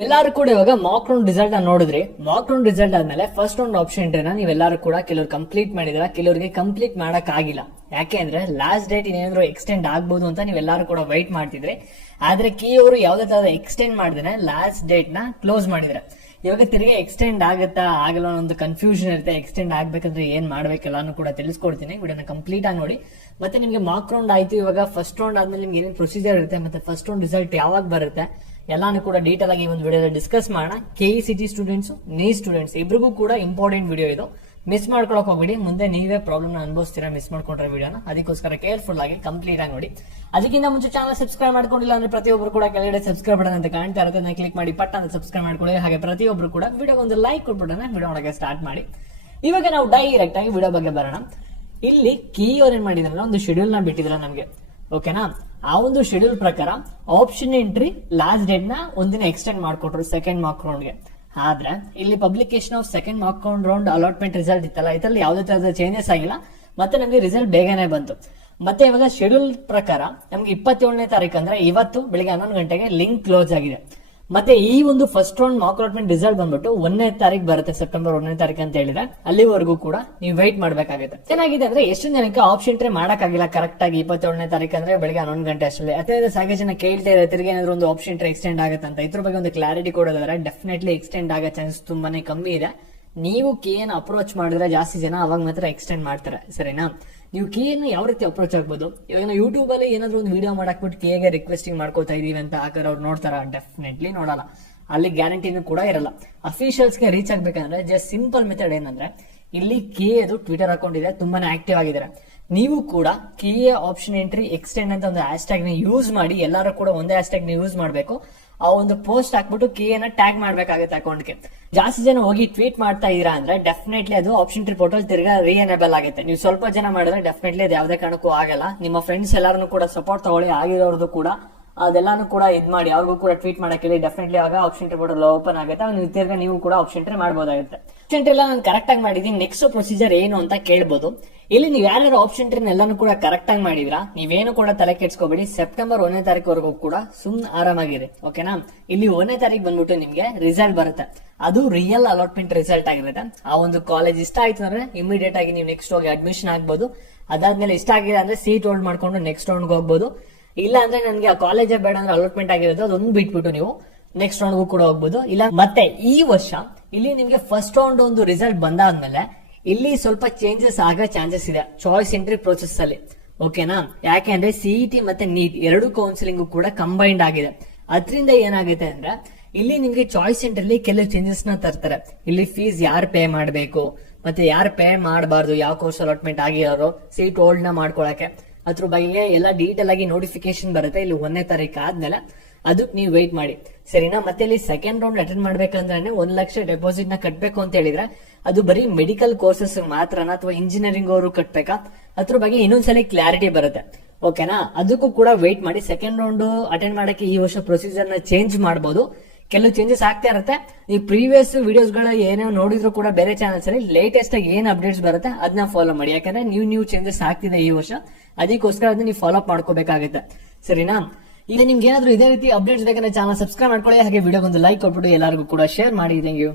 ಎಲ್ಲರೂ ಕೂಡ ಇವಾಗ ಮಾಕ್ ರೌಂಡ್ ರಿಸಲ್ಟ್ ನೋಡಿದ್ರಿ. ಮಾಕ್ ರೌಂಡ್ ರಿಸಲ್ಟ್ ಆದ್ಮೇಲೆ ಫಸ್ಟ್ ರೌಂಡ್ ಆಪ್ಷನ್ ಎಂಟ್ರಿನ ನೀವೆಲ್ಲರೂ ಕೂಡ ಕೆಲವರು ಕಂಪ್ಲೀಟ್ ಮಾಡಿದ್ರ, ಕೆಲವರಿಗೆ ಕಂಪ್ಲೀಟ್ ಮಾಡಕ್ ಆಗಿಲ್ಲ. ಯಾಕೆ ಅಂದ್ರೆ ಲಾಸ್ಟ್ ಡೇಟ್ ಏನಾದ್ರು ಎಕ್ಸ್ಟೆಂಡ್ ಆಗ್ಬಹುದು ಅಂತ ನೀವೆಲ್ಲರೂ ಕೂಡ ವೈಟ್ ಮಾಡ್ತಿದ್ರಿ. ಆದ್ರೆ ಕೀ ಅವರು ಯಾವ್ದೇ ತರ ಎಕ್ಸ್ಟೆಂಡ್ ಮಾಡಿದ್ರೆ ಲಾಸ್ಟ್ ಡೇಟ್ ನ ಕ್ಲೋಸ್ ಮಾಡಿದ್ರೆ ಇವಾಗ ತಿರುಗಿ ಎಕ್ಸ್ಟೆಂಡ್ ಆಗುತ್ತಾ ಆಗಲ್ಲ ಒಂದು ಕನ್ಫ್ಯೂಷನ್ ಇರುತ್ತೆ. ಎಕ್ಸ್ಟೆಂಡ್ ಆಗ್ಬೇಕಂದ್ರೆ ಏನ್ ಮಾಡ್ಬೇಕೆಲ್ಲಾನು ಕೂಡ ತಿಳಿಸ್ಕೊಡ್ತೀನಿ. ವಿಡಿಯೋನ ಕಂಪ್ಲೀಟ್ ಆಗಿ ನೋಡಿ. ಮತ್ತೆ ನಿಮ್ಗೆ ಮಾಕ್ ರೌಂಡ್ ಆಯ್ತು, ಇವಾಗ ಫಸ್ಟ್ ರೌಂಡ್ ಆದ್ಮೇಲೆ ನಿಮ್ಗೆ ಏನೇನು ಪ್ರೊಸೀಜರ್ ಇರುತ್ತೆ ಮತ್ತೆ ಫಸ್ಟ್ ರೌಂಡ್ ರಿಸಲ್ಟ್ ಯಾವಾಗ ಬರುತ್ತೆ ಎಲ್ಲಾನು ಕೂಡ ಡೀಟೇಲ್ ಆಗಿ ಒಂದು ವಿಡಿಯೋದಲ್ಲಿ ಡಿಸ್ಕಸ್ ಮಾಡೋಣ. KECT ಸ್ಟೂಡೆಂಟ್ಸ್, ನೀಟ್ ಸ್ಟೂಡೆಂಟ್ಸ್ ಇಬ್ರಿಗೂ ಕೂಡ ಇಂಪಾರ್ಟೆಂಟ್ ವಿಡಿಯೋ ಇದು. ಮಿಸ್ ಮಾಡ್ಕೊಳಕ್ ಹೋಗ್ಬಿಡಿ, ಮುಂದೆ ನೀವೇ ಪ್ರಾಬ್ಲಮ್ ಅನುಭವಿಸ್ತೀರಾ ಮಿಸ್ ಮಾಡ್ಕೊಂಡ್ರೆ ವಿಡಿಯೋನ. ಅದಕ್ಕೋಸ್ಕರ ಕೇರ್ಫುಲ್ ಆಗಿ ಕಂಪ್ಲೀಟ್ ಆಗಿ ನೋಡಿ. ಅದಕ್ಕಿಂತ ಮುಂಚೆ ಚಾನಲ್ ಸಬ್ಸ್ಕ್ರೈಬ್ ಮಾಡ್ಕೊಂಡಿಲ್ಲ ಅಂದ್ರೆ ಪ್ರತಿಯೊಬ್ಬರು ಕೂಡ ಕೆಳಗಡೆ ಸಬ್ಸ್ಕ್ರೈಬ್ ಬಟನ್ ಅಂತ ಕಾಣ್ತಾ ಇರುತ್ತೆ, ಕ್ಲಿಕ್ ಮಾಡಿ ಪಟ್ಟ ಅಂತ ಸಬ್ಸ್ಕ್ರೈಬ್ ಮಾಡ್ಕೊಳ್ಳಿ. ಹಾಗೆ ಪ್ರತಿಯೊಬ್ಬರು ಕೂಡ ವಿಡಿಯೋ ಒಂದು ಲೈಕ್ ಕೊಟ್ಬಿಟ್ಟನ ವಿಡಿಯೋ ಒಳಗೆ ಸ್ಟಾರ್ಟ್ ಮಾಡಿ. ಇವಾಗ ನಾವು ಡೈರೆಕ್ಟ್ ಆಗಿ ವಿಡಿಯೋ ಬಗ್ಗೆ ಬರೋಣ. ಇಲ್ಲಿ ಕೀ ಅವ್ರು ಏನ್ ಮಾಡಿದ್ರೆ ಒಂದು ಶೆಡ್ಯೂಲ್ ನ ಬಿಟ್ಟಿದ್ರ ನಮ್ಗೆ, ಓಕೆನಾ? ಆ ಒಂದು ಶೆಡ್ಯೂಲ್ ಪ್ರಕಾರ ಆಪ್ಷನ್ ಎಂಟ್ರಿ ಲಾಸ್ಟ್ ಡೇಟ್ ನ ಒಂದಿನ ಎಕ್ಸ್ಟೆಂಡ್ ಮಾಡ್ಕೊಟ್ರು ಸೆಕೆಂಡ್ ಮಾರ್ಕ್ ರೌಂಡ್ ಗೆ. ಆದ್ರೆ ಇಲ್ಲಿ publication of second mark round allotment result ಇತ್ತಲ್ಲ, ಇದರಲ್ಲಿ ಯಾವುದೇ ತರಹದ ಚೇಂಜಸ್ ಆಗಿಲ್ಲ. ಮತ್ತೆ ನಮ್ಗೆ ರಿಸಲ್ಟ್ ಬೇಗನೆ ಬಂತು. ಮತ್ತೆ ಇವಾಗ ಶೆಡ್ಯೂಲ್ ಪ್ರಕಾರ ನಮ್ಗೆ 27ನೇ ತಾರೀಕು ಅಂದ್ರೆ ಇವತ್ತು ಬೆಳಿಗ್ಗೆ 11 ಗಂಟೆಗೆ ಲಿಂಕ್ ಕ್ಲೋಸ್ ಆಗಿದೆ. ಮತ್ತೆ ಈ ಒಂದು first round mark allotment result ಬಂದ್ಬಿಟ್ಟು 1ನೇ ತಾರೀಕು ಬರುತ್ತೆ, ಸೆಪ್ಟೆಂಬರ್ 1ನೇ ತಾರೀಕು ಅಂತ ಹೇಳಿದ್ರೆ ಅಲ್ಲಿವರೆಗೂ ಕೂಡ ನೀವು ವೆಯ್ಟ್ ಮಾಡ್ಬೇಕಾಗುತ್ತೆ. ಏನಾಗಿದೆ ಅಂದ್ರೆ ಎಷ್ಟು ಜನಕ್ಕೆ ಆಪ್ಷನ್ ಎಂಟ್ರಿ ಮಾಡಕ್ಕಾಗಿಲ್ಲ ಕರೆಕ್ಟ್ ಆಗಿ 27ನೇ ತಾರೀಕು ಅಂದ್ರೆ ಬೆಳಿಗ್ಗೆ 11 ಗಂಟೆ ಅಷ್ಟೇ. ಅದೇ ಸಾಕಷ್ಟು ಜನ ಕೇಳ್ತಾ ಇದ್ದಾರೆ ತಿರ್ಗಿ ಏನಾದ್ರು ಒಂದು ಆಪ್ಷನ್ ಎಂಟ್ರಿ ಎಕ್ಸ್ಟೆಂಡ್ ಆಗುತ್ತೆ ಅಂತ. ಇದ್ರ ಬಗ್ಗೆ ಒಂದು ಕ್ಲಾರಿಟಿ ಕೊಡೋದಾದ್ರೆ ಡೆಫಿನೆಟ್ಲಿ ಎಕ್ಸ್ಟೆಂಡ್ ಆಗೋ ಚಾನ್ಸಸ್ ತುಂಬಾನೇ ಕಮ್ಮಿ ಇದೆ. ನೀವು ಕೀಯನ್ನು ಅಪ್ರೋಚ್ ಮಾಡಿದ್ರೆ ಜಾಸ್ತಿ ಜನ ಅವಾಗ ಮಾತ್ರ ಎಕ್ಸ್ಟೆಂಡ್ ಮಾಡ್ತಾರೆ, ಸರಿನಾ? ನೀವು ಕೀಯನ್ನು ಯಾವ ರೀತಿ ಅಪ್ರೋಚ್ ಆಗ್ಬೋದು, ಇವಾಗ ನಾವು ಯೂಟ್ಯೂಬ್ ಅಲ್ಲಿ ಏನಾದ್ರು ಒಂದು ವಿಡಿಯೋ ಮಾಡಾಕ್ಬಿಟ್ಟು ಕೀಗೆ ರಿಕ್ವೆಸ್ಟಿಂಗ್ ಮಾಡ್ಕೋತಾ ಇದೀವಿ ಅಂತ ಹಾಕಿದ್ರೆ ಅವ್ರು ನೋಡ್ತಾರ? ಡೆಫಿನೆಟ್ಲಿ ನೋಡಲ್ಲ. ಅಲ್ಲಿ ಗ್ಯಾರಂಟಿನೂ ಕೂಡ ಇರಲ್ಲ. ಅಫಿಷಿಯಲ್ಸ್ ಗೆ ರೀಚ್ ಆಗ್ಬೇಕಂದ್ರೆ ಜಸ್ಟ್ ಸಿಂಪಲ್ ಮೆಥಡ್ ಏನಂದ್ರೆ ಇಲ್ಲಿ ಕೀ ಅದು ಟ್ವಿಟರ್ ಅಕೌಂಟ್ ಇದೆ, ತುಂಬಾನೇ ಆಕ್ಟಿವ್ ಆಗಿದ್ದಾರೆ. ನೀವು ಕೂಡ ಕೀ ಆಪ್ಷನ್ ಎಂಟ್ರಿ ಎಕ್ಸ್ಟೆಂಡ್ ಅಂತ ಒಂದು ಹ್ಯಾಶ್ ಟ್ಯಾಗ್ ನ ಯೂಸ್ ಮಾಡಿ, ಎಲ್ಲರೂ ಕೂಡ ಒಂದೇ ಹ್ಯಾಶ್ ಟ್ಯಾಗ್ ನ ಯೂಸ್ ಮಾಡಬೇಕು. ಆ ಒಂದು ಪೋಸ್ಟ್ ಹಾಕ್ಬಿಟ್ಟು ಕೀಯನ್ನ ಟ್ಯಾಗ್ ಮಾಡ್ಬೇಕಾಗುತ್ತೆ ಅಕೌಂಟ್ಗೆ. ಜಾಸ್ತಿ ಜನ ಹೋಗಿ ಟ್ವೀಟ್ ಮಾಡ್ತಾ ಇದೀರಾ ಅಂದ್ರೆ ಡೆಫಿನೆಟ್ಲಿ ಅದು ಆಪ್ಷನ್ ಎಂಟ್ರಿ ಪೋರ್ಟಲ್ ತಿರ್ಗಾ ರೀಎನೇಬಲ್ ಆಗುತ್ತೆ. ನೀವು ಸ್ವಲ್ಪ ಜನ ಮಾಡಿದ್ರೆ ಡೆಫಿನೆಟ್ಲಿ ಅದು ಯಾವುದೇ ಕಾರಣಕ್ಕೂ ಆಗಲ್ಲ. ನಿಮ್ಮ ಫ್ರೆಂಡ್ಸ್ ಎಲ್ಲಾರನು ಕೂಡ ಸಪೋರ್ಟ್ ತಗೊಳ್ಳಿ, ಆಗಿರೋರ್ದು ಕೂಡ ಅದೆಲ್ಲಾನು ಕೂಡ ಇದ್ ಮಾಡಿ ಅವ್ರಿಗೂ ಕೂಡ ಟ್ವೀಟ್ ಮಾಡಕ್ಕೆ ಡೆಫಿನೆಟ್ಲಿ ಆಗ ಆಪ್ಷನ್ ಎಂಟ್ರಿ ಪೋರ್ಟಲ್ ಓಪನ್ ಆಗುತ್ತೆ. ನೀವು ತಿರ್ಗಾ ನೀವು ಕೂಡ ಆಪ್ಷನ್ ಎಂಟ್ರಿ ಮಾಡಬಹುದಾಗುತ್ತೆ. ಆಪ್ಷನ್ ಎಂಟ್ರಿ ಎಲ್ಲ ನಾನು ಕರೆಕ್ಟ್ ಆಗಿ ಮಾಡಿದೀನಿ, ನೆಕ್ಸ್ಟ್ ಪ್ರೊಸೀಜರ್ ಏನು ಅಂತ ಕೇಳಬಹುದು. ಇಲ್ಲಿ ನೀವು ಯಾರ್ಯಾರು ಆಪ್ಷನ್ ಎಂಟ್ರಿ ಎಲ್ಲಾನು ಕೂಡ ಕರೆಕ್ಟ್ ಆಗಿ ಮಾಡಿದ್ರಾ, ನೀವೇನು ಕೂಡ ತಲೆ ಕೆಡ್ಸ್ಕೋಬೇಡಿ. ಸೆಪ್ಟೆಂಬರ್ 1ನೇ ತಾರೀಕುವರೆಗೂ ಕೂಡ ಸುಮ್ನೆ ಆರಾಮಾಗಿದೆ, ಓಕೆನಾ? ಇಲ್ಲಿ 1ನೇ ತಾರೀಕು ಬಂದ್ಬಿಟ್ಟು ನಿಮ್ಗೆ ರಿಸಲ್ಟ್ ಬರುತ್ತೆ. ಅದು ರಿಯಲ್ ಅಲಾಟ್ಮೆಂಟ್ ರಿಸಲ್ಟ್ ಆಗಿರುತ್ತೆ. ಆ ಒಂದು ಕಾಲೇಜ್ ಇಷ್ಟ ಆಯ್ತು ಅಂದ್ರೆ ಇಮಿಡಿಯೇಟ್ ಆಗಿ ನೀವು ನೆಕ್ಸ್ಟ್ ಹೋಗಿ ಅಡ್ಮಿಷನ್ ಆಗ್ಬಹುದು. ಅದಾದ್ಮೇಲೆ ಇಷ್ಟ ಆಗಿದೆ ಅಂದ್ರೆ ಸೀಟ್ ಹೋಲ್ಡ್ ಮಾಡ್ಕೊಂಡು ನೆಕ್ಸ್ಟ್ ರೌಂಡ್ ಹೋಗ್ಬೋದು. ಇಲ್ಲ ಅಂದ್ರೆ ನನಗೆ ಆ ಕಾಲೇಜೇ ಬೇಡ ಅಂದ್ರೆ ಅಲಾಟ್ಮೆಂಟ್ ಆಗಿರೋದು ಅದೊಂದು ಬಿಟ್ಬಿಟ್ಟು ನೀವು ನೆಕ್ಸ್ಟ್ ರೌಂಡ್ಗೂ ಕೂಡ ಹೋಗ್ಬೋದು. ಇಲ್ಲ ಮತ್ತೆ ಈ ವರ್ಷ ಇಲ್ಲಿ ನಿಮ್ಗೆ ಫಸ್ಟ್ ರೌಂಡ್ ಒಂದು ರಿಸಲ್ಟ್ ಬಂದಾದ್ಮೇಲೆ ಇಲ್ಲಿ ಸ್ವಲ್ಪ ಚೇಂಜಸ್ ಆಗೋ ಚಾನ್ಸಸ್ ಇದೆ ಚಾಯ್ಸ್ ಎಂಟ್ರಿ ಪ್ರೋಸೆಸ್ ಅಲ್ಲಿ, ಓಕೆನಾ? ಯಾಕೆಂದ್ರೆ CET ಮತ್ತೆ ನೀಟ್ ಎರಡು ಕೌನ್ಸಿಲಿಂಗ್ ಕೂಡ ಕಂಬೈನ್ಡ್ ಆಗಿದೆ. ಅದರಿಂದ ಏನಾಗುತ್ತೆ ಅಂದ್ರೆ ಇಲ್ಲಿ ನಿಮ್ಗೆ ಚಾಯ್ಸ್ ಎಂಟ್ರಿ ಕೆಲವು ಚೇಂಜಸ್ ನ ತರ್ತಾರೆ. ಇಲ್ಲಿ ಫೀಸ್ ಯಾರು ಪೇ ಮಾಡಬೇಕು ಮತ್ತೆ ಯಾರು ಪೇ ಮಾಡಬಾರ್ದು, ಯಾವ ಕೋರ್ಸ್ ಅಲಾಟ್ಮೆಂಟ್ ಆಗಿರೋ ಸೀಟ್ ಹೋಲ್ಡ್ ನ ಮಾಡ್ಕೊಳಕ್ಕೆ ಅದ್ರ ಬಗ್ಗೆ ಎಲ್ಲ ಡೀಟೇಲ್ ಆಗಿ ನೋಟಿಫಿಕೇಶನ್ ಬರುತ್ತೆ. ಇಲ್ಲಿ 1ನೇ ತಾರೀಕು ಆದ್ಮೇಲೆ ಅದಕ್ಕೆ ನೀವು ವೆಯ್ಟ್ ಮಾಡಿ, ಸರಿನಾ? ಮತ್ತೆ ಇಲ್ಲಿ ಸೆಕೆಂಡ್ ರೌಂಡ್ ಅಟೆಂಡ್ ಮಾಡ್ಬೇಕಂದ್ರೆ 1 ಲಕ್ಷ ಡೆಪಾಸಿಟ್ ನ ಕಟ್ಬೇಕು ಅಂತ ಹೇಳಿದ್ರೆ ಅದು ಬರೀ ಮೆಡಿಕಲ್ ಕೋರ್ಸಸ್ ಮಾತ್ರನಾ ಅಥವಾ ಇಂಜಿನಿಯರಿಂಗ್ ಅವರು ಕಟ್ಬೇಕಾ, ಅದ್ರ ಬಗ್ಗೆ ಇನ್ನೊಂದ್ಸಲ ಕ್ಲಾರಿಟಿ ಬರುತ್ತೆ, ಓಕೆನಾ? ಅದಕ್ಕೂ ಕೂಡ ವೆಯ್ಟ್ ಮಾಡಿ. ಸೆಕೆಂಡ್ ರೌಂಡ್ ಅಟೆಂಡ್ ಮಾಡಕ್ಕೆ ಈ ವರ್ಷ ಪ್ರೊಸೀಜರ್ ನ ಚೇಂಜ್ ಮಾಡಬಹುದು. ಕೆಲವು ಚೇಂಜಸ್ ಆಗ್ತಾ ಇರುತ್ತೆ. ಈ ಪ್ರೀವಿಯಸ್ ವಿಡಿಯೋಸ್ ಗಳ ಏನೇ ನೋಡಿದ್ರು ಕೂಡ ಬೇರೆ ಚಾನಲ್ಸ್ ಅಲ್ಲಿ ಲೇಟೆಸ್ಟ್ ಆಗಿ ಏನ್ ಅಪ್ಡೇಟ್ಸ್ ಬರುತ್ತೆ ಅದನ್ನ ಫಾಲೋ ಮಾಡಿ. ಯಾಕಂದ್ರೆ ನ್ಯೂ ಚೇಂಜಸ್ ಆಗ್ತಿದೆ ಈ ವರ್ಷ, ಅದಕ್ಕೋಸ್ಕರ ಅದನ್ನ ನೀವು ಫಾಲೋ ಅಪ್ ಮಾಡ್ಕೋಬೇಕಾಗುತ್ತೆ, ಸರಿನಾ? ಈಗ ನಿಮ್ಗೆ ಏನಾದ್ರು ಇದೇ ರೀತಿ ಅಪ್ಡೇಟ್ಸ್ ಬೇಕಂದ್ರೆ ಚಾನಲ್ ಸಬ್ಸ್ಕ್ರೈಬ್ ಮಾಡ್ಕೊಳ್ಳಿ. ಹಾಗೆ ವಿಡಿಯೋ ಒಂದು ಲೈಕ್ ಕೊಟ್ಬಿಟ್ಟು ಎಲ್ಲರಿಗೂ ಕೂಡ ಶೇರ್ ಮಾಡಿ. Thank you.